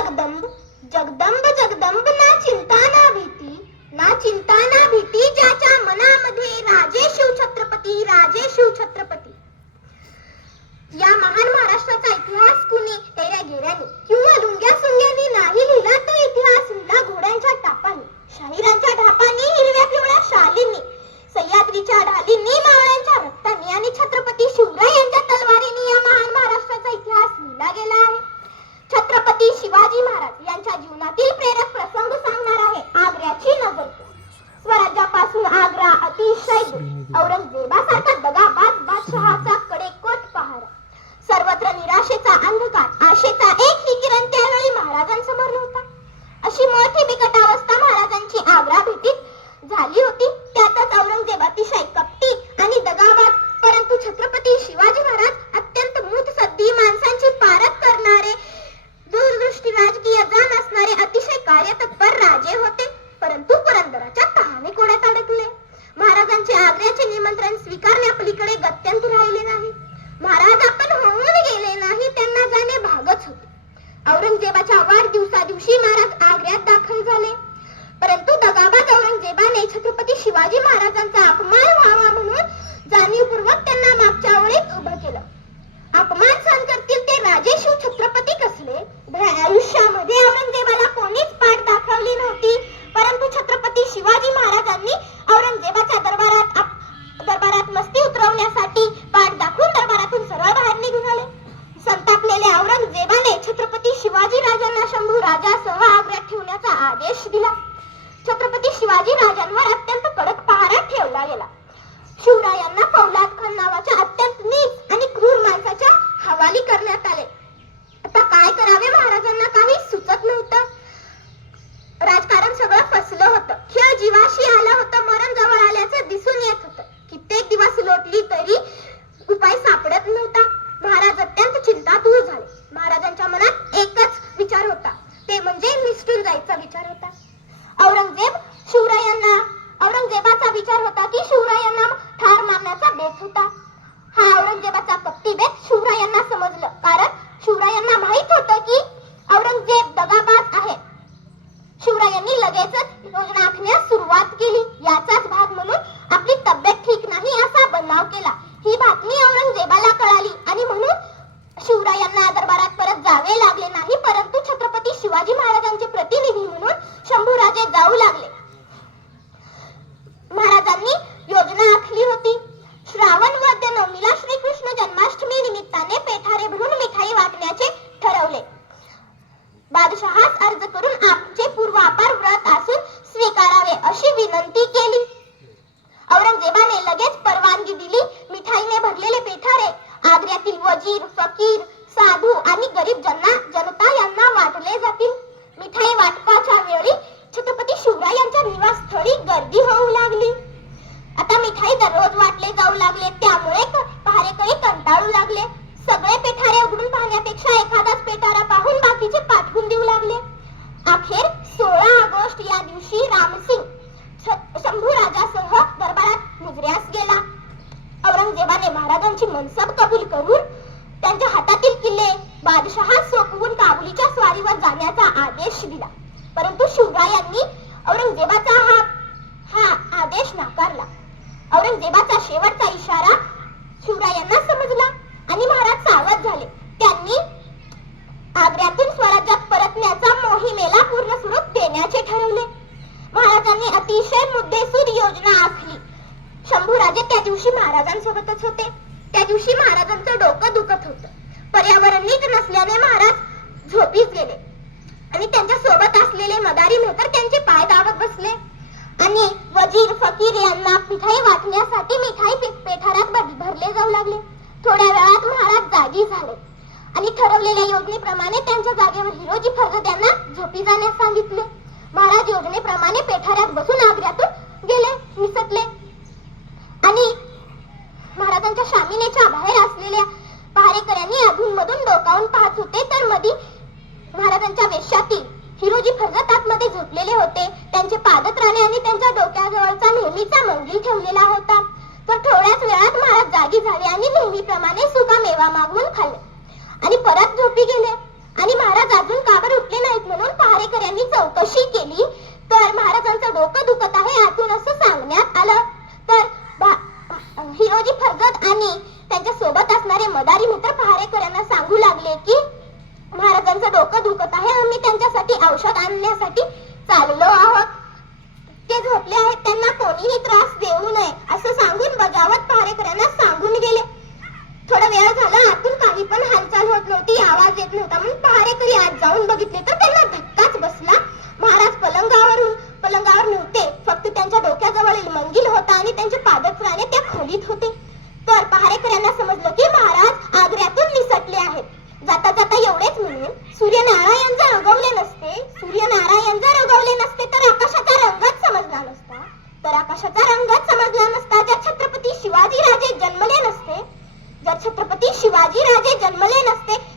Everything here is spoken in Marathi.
जगदंब जगदंब जगदंब ना चिंता ना भीती ना चिंता ना भीती ज्याच्या मनामध्ये राजे शिव छत्रपती राजे शिव छत्रपती. या महान महाराष्ट्राचा इतिहास कुणी तेऱ्या गेऱ्याने किंवा लुंग्या सुंग्यानी नाही लिहिला तो इतिहास लिहिला घोड्यांच्या टापाने शाहिरांच्या ढापाने हिरव्या पिवळ्या शालींनी सह्याद्रीच्या ढालींनी मावळ्यांच्या रक्तांनी आणि छत्रपती शिवराय यांच्या शिवाजी महाराज यांच्या जीवनातील प्रेरक प्रसंग सांगणार आहे आग्र्याची नजर. स्वराज्यापासून आग्रा अतिशय औरंगजेब औरंगजेबासारखा दगाबाज बादशहाचा कडेकोट पहारा सर्वत्र निराशेचा अंधकार आशेचा एकही किरण त्यावेळी महाराजांसमोर नव्हता अशी मोठी बिकट अवस्था महाराजांची आग्रा भेटीत झाली होती त्यातच औरंगजेब अतिशय कपटी आणि दगाबाज परंतु छत्रपती शिवाजी महाराज अत्यंत मूर्खसद्धी माणसांची पारख करणारे दूरदृष्टी राजकीय जाण असणारे अतिशय कार्यतत्पर राजे होते परंतु पुरंदराच्या तहाने कोड्यात अडकले महाराजांचे आग्र्याचे निमंत्रण स्वीकारण्यापलीकडे गत्यंत राहिले नाही महाराज आपण होऊन गेले नाही त्यांना जाणे भागच होते औरंगजेबाच्या वाढदिवसा दिवशी महाराज आग्र्यात दाखल झाले परंतु दगाबाज औरंगजेबाने छत्रपती शिवाजी महाराजांचा अपमान व्हावा म्हणून जाणीवपूर्वक त्यांना मागच्या ओळीत उभं केलं. अपमान सहन करतील ते राजे शिव छत्रपती कसले? आयुष्यामध्ये औरंगजेबाला कोणीच पाठ दाखवली नव्हती. परंतु छत्रपती शिवाजी महाराजांनी औरंगजेबाच्या दरबारात दरबारात मस्ती उतरवण्यासाठी पाठ दाखवून दरबारातून सरळ बाहेर निघून आले. संतापलेल्या औरंगजेबाने छत्रपती शिवाजी राजांना शंभू राजासह आग्र्यात ठेवण्याचा आदेश दिला. छत्रपती शिवाजी राजांवर अत्यंत ठेवला गेला. शिवरायांना फौलाद खान नावाच्या अत्यंत नीच आणि क्रूर माणसाच्या हवाली करण्यात आले. आता काय करावे? महाराजांना काही सुचत नव्हतं. राजकारण सगळं फसलं होतं. खेळ जीवाशी आलं होतं. मरण जवळ आल्याचं दिसून येत होतं. कित्येक दिवस लोटली तरी उपाय सापडत नव्हता. महाराज अत्यंत चिंतातूर झाले. महाराजांच्या मनात एकच विचार होता. ते म्हणजे निसटून जायचा विचार होता. औरंगजेब शिवरायांना विचार होता की शिवरायांना ठार मारण्याचा बेत होता. हा औरंगजेबाचा कपटी बेत शिवरायांना समजलं. कारण शिवरायांना माहीत होतं की औरंगजेब दगाबाज आहे शिवरायांनी लगेचच योजना आखण्यास सुरुवात केली याचाच भाग म्हणून आपली तब्येत ठीक नाही असा बनाव केला ही बातमी औरंगजेबाला कळाली आणि म्हणून शिवरायांना दरबारात परत जावे लागले नाही परंतु छत्रपती शिवाजी महाराजांचे प्रतिनिधी म्हणून शंभूराजे जाऊ लागले महाराजांनी योजना आखली होती श्रावण वद्य नवमीला श्रीकृष्ण जन्माष्टमी निमित्ताने पेठारे भरून मिठाई वाटण्याचे ठरवले बादशहास अर्ज करून आमचे पूर्वापार व्रत असून स्वीकारावे अशी विनंती केली औरंगजेबाने लगेच परवानगी दिली मिठाईने भरलेले पेठारे आग्र्यातील वजीर फकीर साधू आणि गरीब जना जनता यांना वाटले जातील मिठाई वाटपाच्या वेळी छत्रपती शिवराय यांच्या निवासस्थळी गर्दी होऊ लागली आता मिठाई दररोज वाटले जाऊ लागले त्यामुळे क- पहारेकरी कंटाळू लागले सगळे पेठारे उघडून पाहण्यापेक्षा एखादाच पेटारा पाहून बाकीचे पाठवून देऊ लागले अखेर सोळा ऑगस्ट या दिवशी रामसिंग छ- शंभू राजासह दरबारात मुजऱ्यास गेला औरंगजेबाने महाराजांची मनसब कबूल करून त्यांच्या हातातील किल्ले बादशहा सोपवून काबुलीच्या स्वारीवर जाण्याचा आदेश दिला. परंतु शिवरायांनी औरंगजेबाचा हा हा आदेश नाकारला. औरंगजेबाचा शेवटचा इशारा शिवरायांना समजला आणि महाराज सावध झाले. त्यांनी आग्र्यातून स्वराज्यात परतण्याचा मोहिमेला पूर्ण स्वरूप देण्याचे ठरवले. महाराजांनी अतिशय मुद्देसूर योजना आखली. शंभूराजे त्या दिवशी महाराजांसोबतच होते. त्या दिवशी महाराजांचं डोकं दुखत होतं. पर्यावरण नीट नसल्याने महाराज झोपीत गेले. आणि त्यांच्यासोबत असलेले मदारी मेहतर त्यांचे पाय दाबत बसले. आणि वजीर फकीर यांना मिठाई वाटण्यासाठी मिठाई पेठारात भरले जाऊ लागले. थोड्या वेळात महाराज जागी झाले. आणि ठरवलेल्या योजनेप्रमाणे त्यांच्या जागेवर हिरोजी फर्जद यांना झोपी जाण्यास सांगितले. महाराज योजनेप्रमाणे पेठाऱ्यात बसून पोलिसांच्या वेशातील हिरोजी फरगतातमध्ये झोपलेले होते. त्यांचे पादत्राणे आणि त्यांच्या डोक्याजवळचा नेहमीचा मंगली ठेवलेला होता. तर थोड्याच वेळात महाराज जागी झाले आणि नेहमीप्रमाणे सुका मेवा मागून खाल्ले. आणि परत झोपी गेले. आणि महाराज अजून काबर उठले नाहीत म्हणून पहारेकऱ्यांनी चौकशी केली. तर महाराजांचं डोकं दुखत आहे यातून असं सांगण्यात आलं. तर हिरोजी फरजत आणि त्यांच्यासोबत असणारे मदारी मित्र पहारेकर यांना सांगू लागले की महाराजांचं डोकं दुखत आहे. आम्ही त्यांच्यासाठी औषध आणण्यासाठी चाललो आहोत. ते झोपले आहेत. त्यांना कोणीही त्रास देऊ नये असं सांगून बजावत पहारेकऱ्यांना सांगून गेले. थोडा वेळ झाला. आतून काही पण हालचाल होत नव्हती. आवाज येत नव्हता. म्हणून पहारेकरी आज जाऊन बघितले तर त्यांना राजे राजे जन्मले नसते